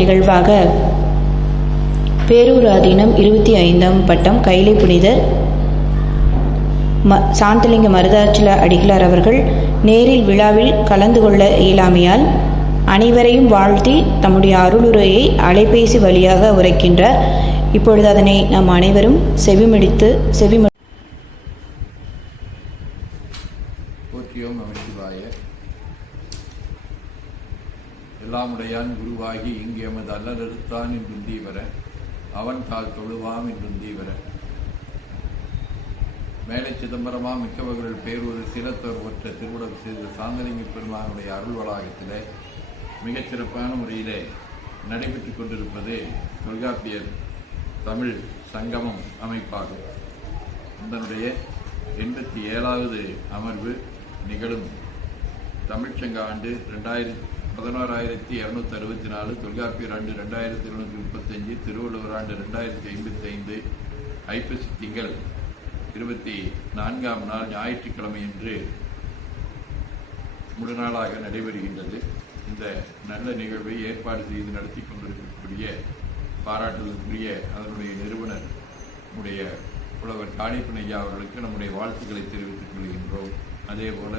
நிகழ்வாக பேரூர் ஆதீனம் 25ஆம் பட்டம் கைலை புனிதர் சாந்தலிங்க மருதாச்சல அடிகளார் அவர்கள் நேரில் விழாவில் கலந்து கொள்ள இயலாமையால் அனைவரையும் வாழ்த்தி தம்முடைய அருளுரையை அலைபேசி வழியாக உரைக்கின்றார். இப்பொழுது அதனை நாம் அனைவரும் செவிமடித்து போற்றியோம் நமச்சிவாய. எல்லாமுடையான் குருவாகி இங்கு எமது அல்லலறுத்தான் என்றும் தீவர அவன் தாள் தொழுவாம் என்றும் தீவர மேலை சிதம்பரமா மிக்கவர்கள் பேரூர் சிலத்தோர் ஒற்ற திருவுடல் செய்த சாந்தலிங்க பெருமானுடைய அருள் வளாகத்திலே மிகச் சிறப்பான முறையிலே நடைபெற்றுக் கொண்டிருப்பது தொல்காப்பியர் தமிழ் சங்கமம் அமைப்பாகும். அதனுடைய 87வது அமர்வு நிகழும் தமிழ்ச்சங்க ஆண்டு 11,264, தொல்காப்பியர் ஆண்டு 2235, திருவள்ளுவர் ஆண்டு 2055, ஐப்பசி திங்கள் 24ஆம் நாள் ஞாயிற்றுக்கிழமை என்று முழுநாளாக நடைபெறுகின்றது. இந்த நல்ல நிகழ்வை ஏற்பாடு செய்து நடத்தி கொண்டிருக்கக்கூடிய பாராட்டுதலுக்குரிய அதனுடைய நிறுவனர் நம்முடைய புலவர் காளியப்பன் ஐயா அவர்களுக்கு நம்முடைய வாழ்த்துக்களை தெரிவித்துக் கொள்கின்றோம். அதே போல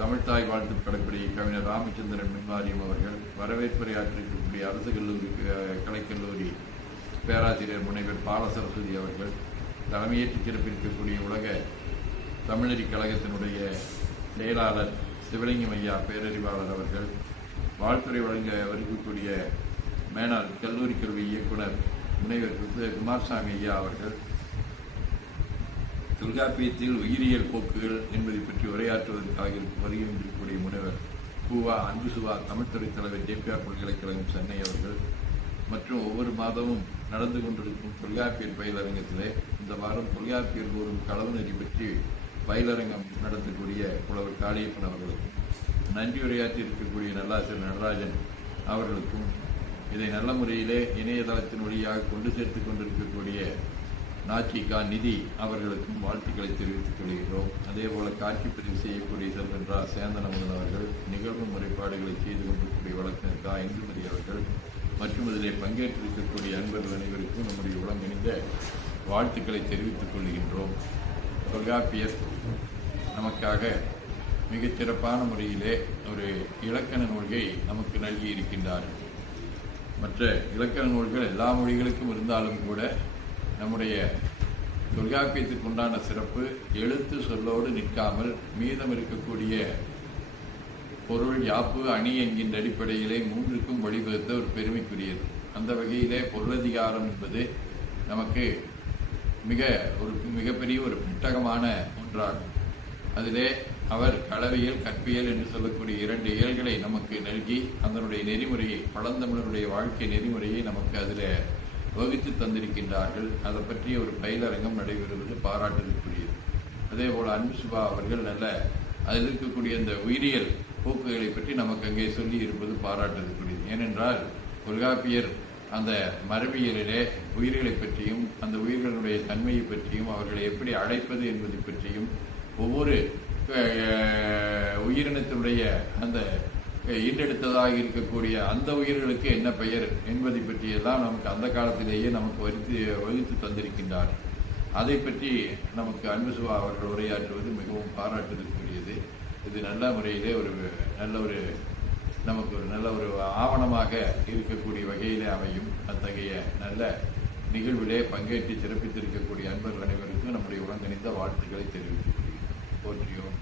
தமிழ்தாய் வாழ்த்து படக்கூடிய கவிஞர் ராமச்சந்திரன் மின்வாரியம் அவர்கள், வரவேற்புரையாற்றிருக்கக்கூடிய அரசு கல்லூரி கலைக்கல்லூரி பேராசிரியர் முனைவர் பாலசரஸ்வதி அவர்கள், தலைமையேற்று சிறப்பிக்கக்கூடிய உலக தமிழறி கழகத்தினுடைய செயலாளர் சிவலிங்கம் ஐயா பேரறிவாளர் அவர்கள், வாழ்த்துறை வழங்க இருக்கக்கூடிய மேனாள் கல்லூரி கல்வி இயக்குனர் முனைவர் குமாரசாமி ஐயா அவர்கள், தொல்காப்பியத்தில் உயிரியல் போக்குகள் என்பதை பற்றி உரையாற்றுவதற்காக வருகின்றக்கூடிய முனைவர் பூவா அன்புசுவா தமிழ்துறை தலைவர் ஜேபிஆர் பல்கலைக்கழகம் சென்னை அவர்கள், மற்றும் ஒவ்வொரு மாதமும் நடந்து கொண்டிருக்கும் தொல்காப்பியர் பயிலரங்கத்திலே இந்த வாரம் தொல்காப்பியர் கூறும் களவுநெறி பற்றி பயிலரங்கம் நடத்தக்கூடிய புலவர் காளியப்பன் அவர்களுக்கும், நன்றி உரையாற்றி இருக்கக்கூடிய நல்லாசிரியர் நடராஜன் அவர்களுக்கும், இதை நல்ல முறையிலே இணையதளத்தின் வழியாக கொண்டு சேர்த்து கொண்டிருக்கக்கூடிய நாச்சிகா நிதி அவர்களுக்கும் வாழ்த்துக்களை தெரிவித்துக் கொள்கிறோம். அதே போல காட்சி பதிவு செய்யக்கூடிய செல்வென்றா சேந்தனமுதன் அவர்கள், நிகழ்வு முறைப்பாடுகளை செய்து கொண்டிருக்கக்கூடிய வழக்கறிஞர் இந்துமதி அவர்கள் மற்றும் இதிலே பங்கேற்றிருக்கக்கூடிய அன்பர்கள் அனைவருக்கும் நம்முடைய உளங்கணிந்த வாழ்த்துக்களை தெரிவித்துக் கொள்கின்றோம். தொல்காப்பியர் நமக்காக மிகச்சிறப்பான முறையிலே ஒரு இலக்கண நூல்களை நமக்கு நல்கி இருக்கின்றார்கள். மற்ற இலக்கண நூல்கள் எல்லா மொழிகளுக்கும் இருந்தாலும் கூட நம்முடைய தொல்காப்பியத்திற்கு உண்டான சிறப்பு எழுத்து சொல்லோடு நிற்காமல் மீதம் இருக்கக்கூடிய பொருள், யாப்பு, அணி என்கின்ற அடிப்படையிலே மூன்றுக்கும் வழிவகுத்த ஒரு பெருமைக்குரியது. அந்த வகையிலே பொருளதிகாரம் என்பது நமக்கு மிகப்பெரிய ஒரு புத்தகமான ஒன்றாகும். அதிலே அவர் களவியல், கற்பியல் என்று சொல்லக்கூடிய 2 இயல்களை நமக்கு நல்கி அதனுடைய நெறிமுறையை, பழந்தமிழருடைய வாழ்க்கை நெறிமுறையை நமக்கு அதில் வகுத்து தந்திருக்கின்றார்கள். அதை பற்றிய ஒரு பயிலரங்கம் நடைபெறுவது பாராட்டுக்குரியது. அதே போல் அன்புசுபா அவர்கள் அதில் இருக்கக்கூடிய இந்த உயிரியல் போக்குகளை பற்றி நமக்கு அங்கே சொல்லி இருப்பது பாராட்டுக்குரியது. ஏனென்றால் தொல்காப்பியர் அந்த மரபியலிலே உயிர்களை பற்றியும் அந்த உயிர்களுடைய தன்மையை பற்றியும் அவர்களை எப்படி அழைப்பது என்பதை பற்றியும் ஒவ்வொரு உயிரினத்தினுடைய அந்த ஈண்டெடுத்ததாக இருக்கக்கூடிய அந்த உயிர்களுக்கு என்ன பெயர் என்பதை பற்றியெல்லாம் நமக்கு அந்த காலத்திலேயே நமக்கு வகுத்து தந்திருக்கின்றார். அதை பற்றி நமக்கு அன்புசுவா அவர்கள் உரையாற்றுவது மிகவும் பாராட்டுதற்குரியது. இது நல்ல முறையிலே நமக்கு ஒரு நல்ல ஒரு ஆவணமாக இருக்கக்கூடிய வகையிலே அமையும். அத்தகைய நல்ல நிகழ்விலே பங்கேற்று சிறப்பித்திருக்கக்கூடிய அன்பர்கள் அனைவருக்கும் நம்முடைய உடன்கணிந்த வாழ்த்துக்களை தெரிவித்துக் கொள்கிறோம். போற்றியோம்.